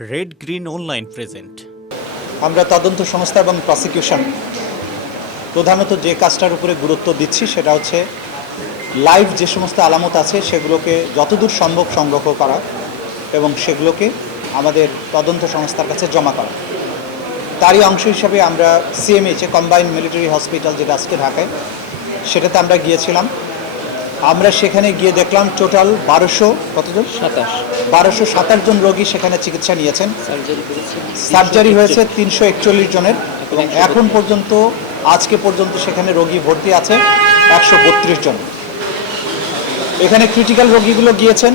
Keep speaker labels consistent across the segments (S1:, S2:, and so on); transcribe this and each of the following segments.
S1: Red green online present
S2: আমরা তদন্ত সংস্থা এবং প্রসিকিউশন প্রধানত যে কাজটার উপরে গুরুত্ব দিচ্ছি সেটা হচ্ছে লাইভ যে সমস্ত আলামত আছে সেগুলোকে যতদূর সম্ভব সংগ্রহ করা এবং সেগুলোকে আমাদের তদন্ত সংস্থার কাছে জমা করা। তারই অংশ হিসাবে আমরা সিএমএইচে কম্বাইন্ড মিলিটারি হসপিটাল যেটা আজকে ঢাকায়, সেটাতে আমরা গিয়েছিলাম। আমরা সেখানে গিয়ে দেখলাম টোটাল বারোশো কতজন?
S3: সাতাশ।
S2: বারোশো সাতাশ জন রোগী সেখানে চিকিৎসা নিয়েছেন।
S3: সার্জারি
S2: হয়েছে তিনশো একচল্লিশ জনের এবং এখন পর্যন্ত আজকে পর্যন্ত সেখানে রোগী ভর্তি আছে একশো বত্রিশ জন। এখানে ক্রিটিক্যাল রোগীগুলো গিয়েছেন।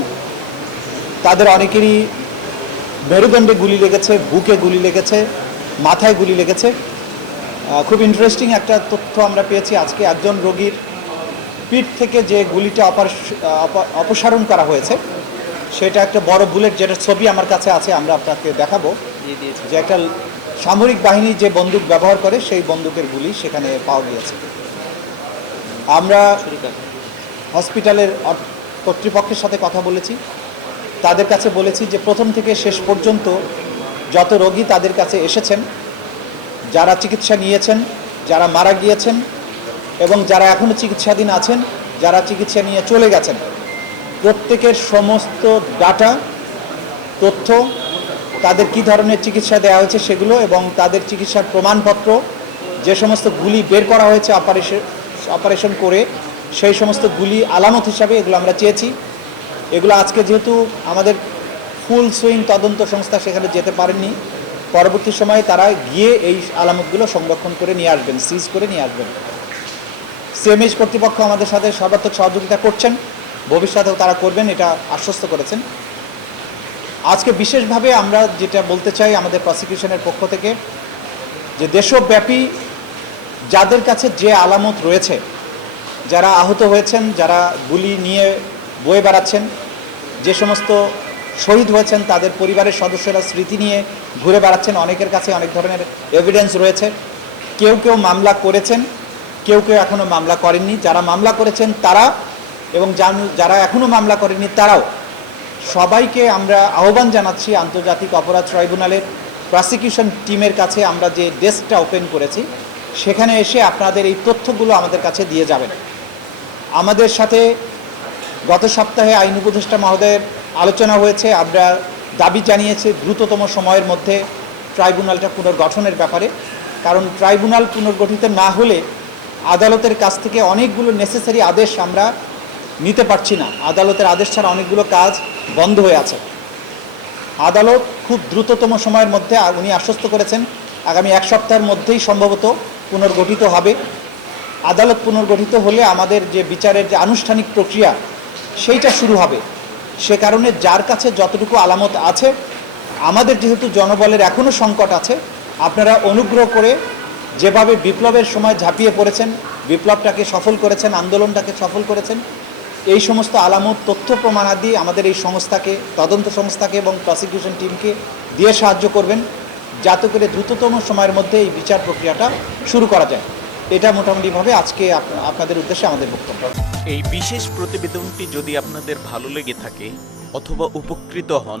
S2: তাদের অনেকেরই মেরুদণ্ডে গুলি লেগেছে বুকে গুলি লেগেছে মাথায় গুলি লেগেছে। খুব ইন্টারেস্টিং একটা তথ্য আমরা পেয়েছি। আজকে একজন রোগীর পিঠ থেকে যে গুলিটা অপসারণ করা হয়েছে সেটা একটা বড় বুলেট যেটা ছবি আমার কাছে আছে আমরা আপনাকে দেখাবো। যে একটা সামরিক বাহিনী যে বন্দুক ব্যবহার করে সেই বন্দুকের গুলি সেখানে পাওয়া গিয়েছে। আমরা হসপিটালের কর্তৃপক্ষের সাথে কথা বলেছি। তাদের কাছে বলেছি যে প্রথম থেকে শেষ পর্যন্ত যত রোগী তাদের কাছে এসেছেন যারা চিকিৎসা নিয়েছেন যারা মারা গিয়েছেন এবং যারা এখনও চিকিৎসাধীন আছেন, যারা চিকিৎসা নিয়ে চলে গেছেন, প্রত্যেকের সমস্ত ডাটা, তথ্য, তাদের কি ধরনের চিকিৎসা দেওয়া হয়েছে সেগুলো এবং তাদের চিকিৎসার প্রমাণপত্র, যে সমস্ত গুলি বের করা হয়েছে অপারেশন অপারেশন করে, সেই সমস্ত গুলি আলামত হিসাবে এগুলো আমরা চেয়েছি। এগুলো আজকে যেহেতু আমাদের ফুল সুইং তদন্ত সংস্থা সেখানে যেতে পারেননি, পরবর্তী সময়ে তারা গিয়ে এই আলামতগুলো সংরক্ষণ করে নিয়ে আসবেন সিজ করে নিয়ে আসবেন। সিএমএইচ কর্তৃপক্ষ আমাদের সাথে সর্বাত্মক সহযোগিতা করছেন। ভবিষ্যতেও তারা করবেন, এটা আশ্বস্ত করেছেন। আজকে বিশেষভাবে আমরা যেটা বলতে চাই আমাদের প্রসিকিউশনের পক্ষ থেকে, যে দেশব্যাপী যাদের কাছে যে আলামত রয়েছে, যারা আহত হয়েছেন, যারা গুলি নিয়ে বয়ে বেড়াচ্ছেন, যে সমস্ত শহীদ হয়েছেন, তাদের পরিবারের সদস্যরা স্মৃতি নিয়ে ঘুরে বেড়াচ্ছেন, অনেকের কাছে অনেক ধরনের এভিডেন্স রয়েছে। কেউ কেউ মামলা করেছেন কেউ কেউ এখনও মামলা করেননি। যারা মামলা করেছেন তারা এবং যারা এখনও মামলা করেননি তারাও। সবাইকে আমরা আহ্বান জানাচ্ছি আন্তর্জাতিক অপরাধ ট্রাইব্যুনালের প্রসিকিউশন টিমের কাছে আমরা যে ডেস্কটা ওপেন করেছি, সেখানে এসে আপনাদের এই তথ্যগুলো আমাদের কাছে দিয়ে যাবেন। আমাদের সাথে গত সপ্তাহে আইন উপদেষ্টা মহোদয়ের আলোচনা হয়েছে। আমরা দাবি জানিয়েছি দ্রুততম সময়ের মধ্যে ট্রাইব্যুনালটা পুনর্গঠনের ব্যাপারে। কারণ ট্রাইব্যুনাল পুনর্গঠিত না হলে আদালতের কাছ থেকে অনেকগুলো নেসেসারি আদেশ আমরা নিতে পারছি না। আদালতের আদেশ ছাড়া অনেকগুলো কাজ বন্ধ হয়ে আছে। আদালত খুব দ্রুততম সময়ের মধ্যে উনি আশ্বস্ত করেছেন, আগামী এক সপ্তাহের মধ্যেই সম্ভবত পুনর্গঠিত হবে। আদালত পুনর্গঠিত হলে আমাদের যে বিচারের যে আনুষ্ঠানিক প্রক্রিয়া, সেইটা শুরু হবে। সে কারণে যার কাছে যতটুকু আলামত আছে, আমাদের যেহেতু জনবলের এখনও সংকট আছে, আপনারা অনুগ্রহ করে যেভাবে বিপ্লবের সময় ঝাঁপিয়ে পড়েছেন, বিপ্লবটাকে সফল করেছেন, আন্দোলনটাকে সফল করেছেন, এই সমস্ত আলামত, তথ্য, প্রমাণাদি আমাদের এই সংস্থাকে, তদন্ত সংস্থাকে এবং প্রসিকিউশন টিমকে দিয়ে সাহায্য করবেন যাতে করে দ্রুততম সময়ের মধ্যে এই বিচার প্রক্রিয়াটা শুরু করা যায়। এটা মোটামুটিভাবে আজকে আপনাদের উদ্দেশ্যে আমাদের বক্তব্য।
S1: এই বিশেষ প্রতিবেদনটি যদি আপনাদের ভালো লেগে থাকে অথবা উপকৃত হন